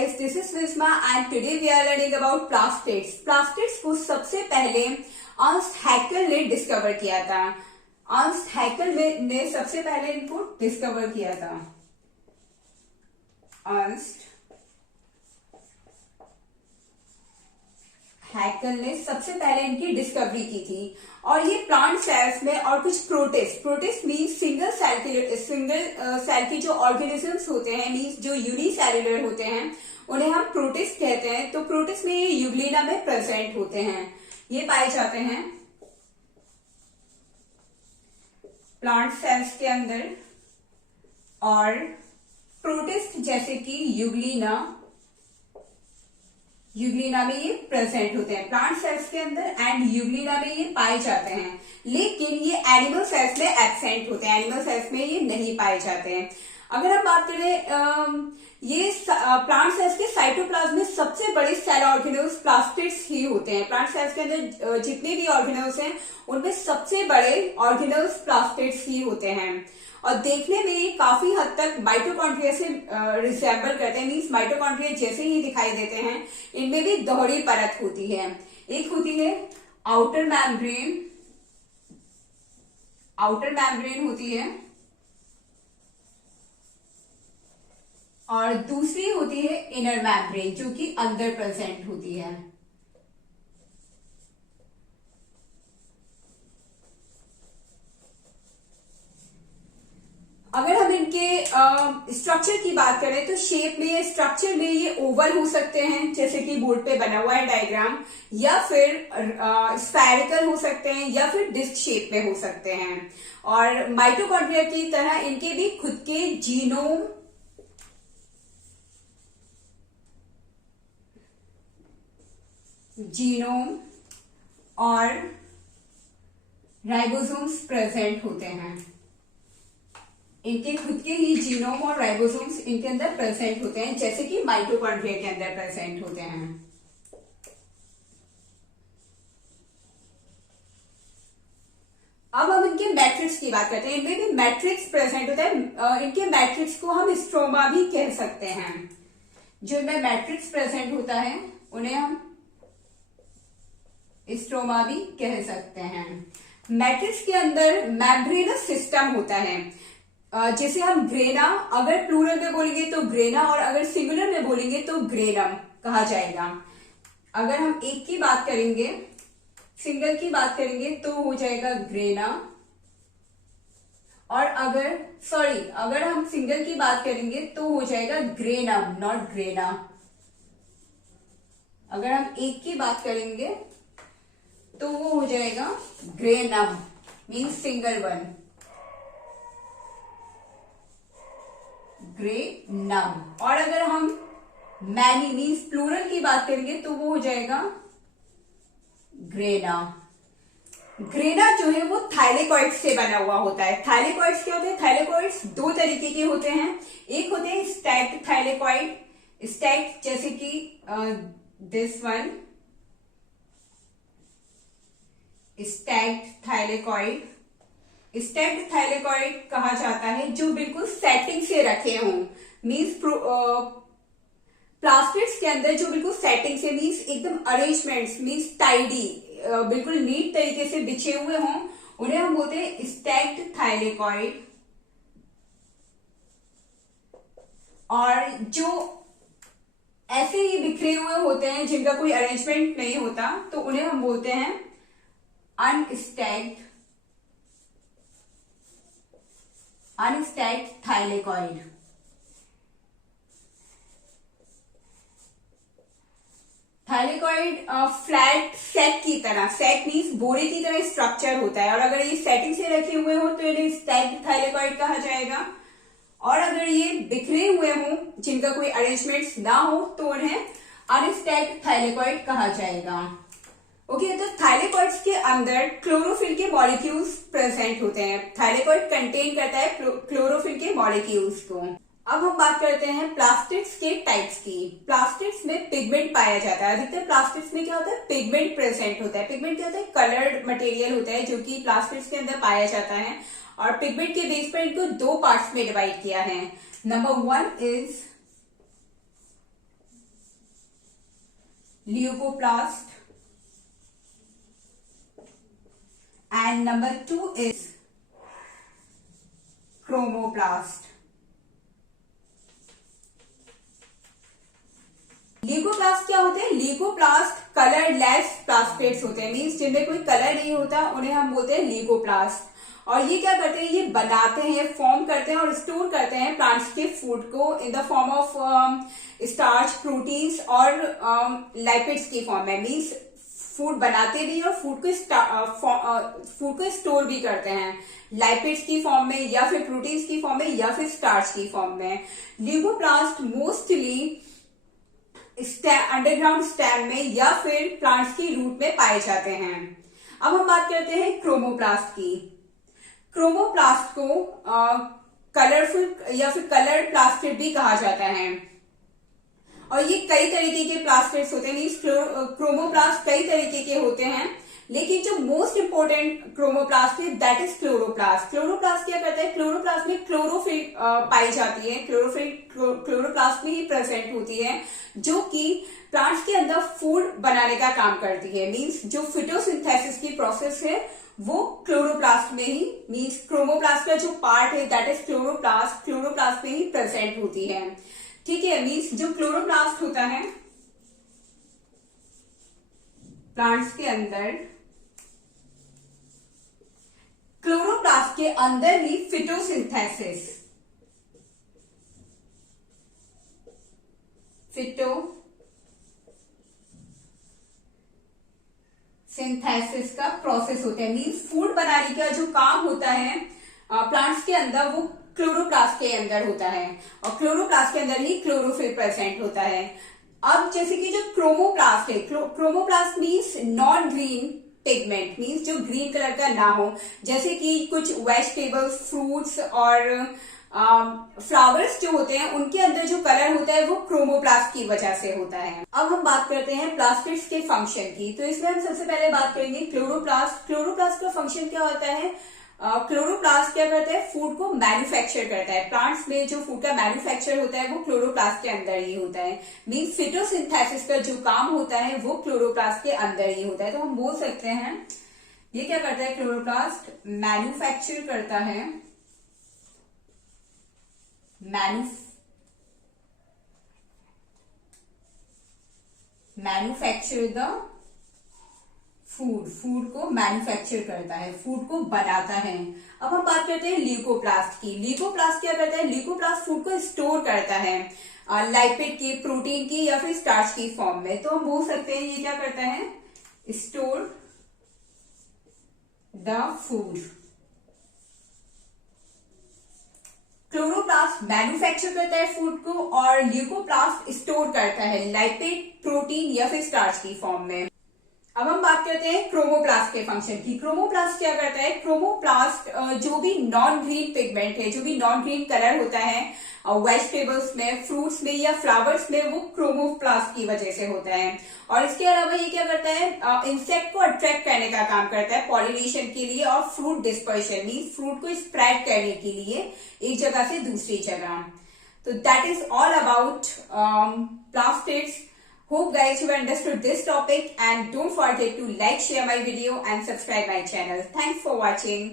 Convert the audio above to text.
guys, this is Visma and today we are learning about plastids. Plastids को सबसे पहले Ernst Hückel ने discover किया था। अर्नस्ट हैकेल ने सबसे पहले इनको डिस्कवर किया था। अर्नस्ट हैकेल ने सबसे पहले इनकी डिस्कवरी की थी और ये प्लांट सेल्स में और कुछ प्रोटिस्ट मीन्स सिंगल सेल के जो ऑर्गेनिजम्स होते हैं मीन्स जो यूनिसेल्युलर होते हैं उन्हें हम प्रोटिस्ट कहते हैं। तो प्रोटिस्ट में ये यूग्लिना में प्रेजेंट होते हैं, ये पाए जाते हैं प्लांट सेल्स के अंदर। और प्रोटिस्ट जैसे कि यूग्लिना में ये प्रेजेंट होते हैं प्लांट सेल्स के अंदर एंड यूग्लिना में ये पाए जाते हैं, लेकिन ये एनिमल सेल्स में एब्सेंट होते हैं, एनिमल सेल्स में ये नहीं पाए जाते हैं। अगर हम बात करें ये प्लांट सेल्स के साइटोप्लाज्म में सबसे बड़े सेल ऑर्गेनल्स प्लास्टिड्स ही होते हैं। प्लांट सेल्स के अंदर जितने भी ऑर्गेनल्स हैं उनमें सबसे बड़े ऑर्गेनल्स प्लास्टिड्स ही होते हैं और देखने में ये काफी हद तक माइटोकॉन्ड्रिया से रिसेम्बल करते हैं, मीन्स माइटोकॉन्ड्रिया जैसे ही दिखाई देते हैं। इनमें भी दोहरी परत होती है, एक होती है आउटर मैम्ब्रेन होती है और दूसरी होती है इनर मैम्ब्रेन जो कि अंदर प्रेजेंट होती है। अगर हम इनके स्ट्रक्चर की बात करें तो शेप में स्ट्रक्चर में ये ओवल हो सकते हैं जैसे कि बोर्ड पे बना हुआ है डायग्राम, या फिर स्फेरिकल हो सकते हैं या फिर डिस्क शेप में हो सकते हैं। और माइटोकॉन्ड्रिया की तरह इनके भी खुद के जीनोम और राइबोसोम्स प्रेजेंट होते हैं। इनके खुद के ही जीनोम और राइबोसोम्स इनके अंदर प्रेजेंट होते हैं जैसे कि माइटोकॉन्ड्रिया के अंदर प्रेजेंट होते हैं। अब हम इनके मैट्रिक्स की बात करते हैं। इनमें भी मैट्रिक्स प्रेजेंट होता है, इनके मैट्रिक्स को हम स्ट्रोमा भी कह सकते हैं। जो इनमें मैट्रिक्स प्रेजेंट होता है उन्हें हम स्ट्रोमा भी कह सकते हैं। मैट्रिक्स के अंदर मैम्ब्रेनस सिस्टम होता है, जैसे हम ग्रेना अगर प्लूरल में बोलेंगे तो ग्रेना और अगर सिंगुलर में बोलेंगे तो ग्रेनम कहा जाएगा। अगर हम एक की बात करेंगे सिंगल की बात करेंगे तो हो जाएगा ग्रेना, और अगर हम सिंगल की बात करेंगे तो हो जाएगा ग्रेनम नॉट ग्रेना। अगर हम एक की बात करेंगे तो वो हो जाएगा granum means single one, granum. और अगर हम मैनी मीन्स प्लूरल की बात करेंगे तो वो हो जाएगा ग्रेना। ग्रेना जो है वो थाइलेकॉइड से बना हुआ होता है। थाइलेकॉइड्स क्या होते हैं? थाइलेकॉइड्स दो तरीके के होते हैं, एक होते हैं स्टैक्ड थाइलेकॉइड, स्टैक्ड जैसे कि this one stacked thylakoid. Stacked thylakoid कहा जाता है जो बिल्कुल सेटिंग से रखे हों, मीन्स प्लास्टिड्स के अंदर जो बिल्कुल सेटिंग से मीन्स एकदम अरेंजमेंट्स मीन्स टाइडी बिल्कुल नीट तरीके से बिछे हुए हों, उन्हें हम बोलते हैं स्टैक्ड थाइलेकॉइड। और जो ऐसे ही बिखरे हुए होते हैं जिनका कोई अरेंजमेंट नहीं होता तो उन्हें हम बोलते हैं अनस्टैक्ड थाइलेकॉइड। थाइलेकॉइड फ्लैट सेट की तरह, सेट मीन्स बोरे की तरह स्ट्रक्चर होता है, और अगर ये सेटिंग से रखे हुए हो तो इन्हें स्टैक्ड थाइलेकॉइड कहा जाएगा। और अगर ये बिखरे हुए हों जिनका कोई अरेंजमेंट्स ना हो तो उन्हें अनस्टैक्ड थाइलेकॉइड कहा जाएगा। ओके, तो थाइलेकॉइड्स के अंदर क्लोरोफिल के मॉलिक्यूल्स प्रेजेंट होते हैं। थाइलेकॉइड कंटेन करता है क्लोरोफिल के मॉलिक्यूल्स को। अब हम बात करते हैं प्लास्टिड्स के टाइप्स की। प्लास्टिड्स में पिगमेंट पाया जाता है। अधिकतर प्लास्टिड्स में क्या होता है? पिगमेंट प्रेजेंट होता है। पिगमेंट क्या होता है? कलर्ड मटेरियल होता है जो कि प्लास्टिड्स के अंदर पाया जाता है, और पिगमेंट के बेस पर इनको दो पार्ट्स में डिवाइड किया है। Number one is leucoplast, and number 2 is chromoplast. Leucoplast क्या होते हैं? ल्यूकोप्लास्ट कलरलेस प्लास्टेट्स होते हैं, मींस जिनमें कोई कलर नहीं होता, उन्हें हम बोलते हैं ल्यूकोप्लास्ट। और ये क्या करते हैं? ये बनाते हैं, फॉर्म करते हैं और स्टोर करते हैं प्लांट्स के फूड को in the form of starch, proteins और लाइपिड्स की फॉर्म में। मींस फूड बनाते भी और फूड को स्टोर भी करते हैं लाइपिड्स की फॉर्म में, या फिर प्रोटीन्स की फॉर्म में, या फिर स्टार्च की फॉर्म में। ल्यूकोप्लास्ट मोस्टली अंडरग्राउंड स्टेम में या फिर प्लांट्स की रूट में पाए जाते हैं। अब हम बात करते हैं क्रोमोप्लास्ट की। क्रोमोप्लास्ट को कलरफुल या फिर कलर्ड प्लास्टिड भी कहा जाता है, और ये कई तरीके के प्लास्टिड्स होते हैं। क्रोमोप्लास्ट कई तरीके के होते हैं, लेकिन जो मोस्ट इंपोर्टेंट क्रोमोप्लास्ट है दैट इज क्लोरोप्लास्ट। क्लोरोप्लास्ट क्या करता है? क्लोरोप्लास्ट में क्लोरोफिल पाई जाती है, क्लोरोफिल क्लोरोप्लास्ट में ही प्रेजेंट होती है, जो कि प्लांट्स के अंदर फूड बनाने का काम करती है। मींस जो फिटोसिंथेसिस की प्रोसेस है वो क्लोरोप्लास्ट में ही, मींस क्रोमोप्लास्ट का जो पार्ट है दैट इज क्लोरोप्लास्ट में ही प्रेजेंट होती है। ठीक है, मींस जो क्लोरोप्लास्ट होता है प्लांट्स के अंदर, क्लोरोप्लास्ट के अंदर ही फिटोसिंथेसिस का प्रोसेस होता है। मींस फूड बनाने का जो काम होता है प्लांट्स के अंदर, वो क्लोरोप्लास्ट के अंदर होता है, और क्लोरोप्लास्ट के अंदर ही क्लोरोफिल प्रेजेंट होता है। अब जैसे कि जो क्रोमोप्लास्ट है, chromoplast means non green pigment, means जो ग्रीन कलर का ना हो, जैसे कि कुछ वेजिटेबल्स, फ्रूट्स और फ्लावर्स जो होते हैं उनके अंदर जो कलर होता है वो क्रोमोप्लास्ट की वजह से होता है। अब हम बात करते हैं प्लास्टिड्स के फंक्शन की। तो इसमें हम सबसे पहले बात करेंगे क्लोरोप्लास्ट। क्लोरोप्लास्ट का फंक्शन क्या होता है? क्लोरोप्लास्ट क्या करता है? फूड को मैन्युफैक्चर करता है। प्लांट्स में जो फूड का मैन्युफैक्चर होता है वो क्लोरोप्लास्ट के अंदर ही होता है। मींस फिटोसिंथेसिस का जो काम होता है वो क्लोरोप्लास्ट के अंदर ही होता है। तो हम बोल सकते हैं ये क्या करता है? क्लोरोप्लास्ट मैन्युफैक्चर करता है, मैन्युफैक्चर द फूड को मैन्युफैक्चर करता है, फूड को बनाता है। अब हम बात करते हैं ल्यूकोप्लास्ट की। ल्यूकोप्लास्ट क्या करता है? ल्यूकोप्लास्ट फूड को स्टोर करता है लाइपिड की, प्रोटीन की या फिर स्टार्च की फॉर्म में। तो हम बोल सकते हैं ये क्या करता है? Store the food. Chloroplast manufacture करता है फूड को, और ल्यूकोप्लास्ट स्टोर करता है लाइपिड, प्रोटीन या फिर स्टार्च की फॉर्म में। अब हम बात करते हैं क्रोमोप्लास्ट के फंक्शन की। क्रोमोप्लास्ट क्या करता है? क्रोमोप्लास्ट जो भी नॉन ग्रीन पिगमेंट है, जो भी नॉन ग्रीन कलर होता है वेजिटेबल्स में, फ्रूट्स में या फ्लावर्स में, वो क्रोमोप्लास्ट की वजह से होता है। और इसके अलावा ये क्या करता है? इंसेक्ट को अट्रैक्ट करने का काम करता है पॉलिनेशन के लिए, और फ्रूट डिस्पर्शन मींस फ्रूट को स्प्रेड करने के लिए एक जगह से दूसरी जगह। तो that is all about plastids. Hope guys you understood this topic, and don't forget to like, share my video and subscribe my channel. Thanks for watching.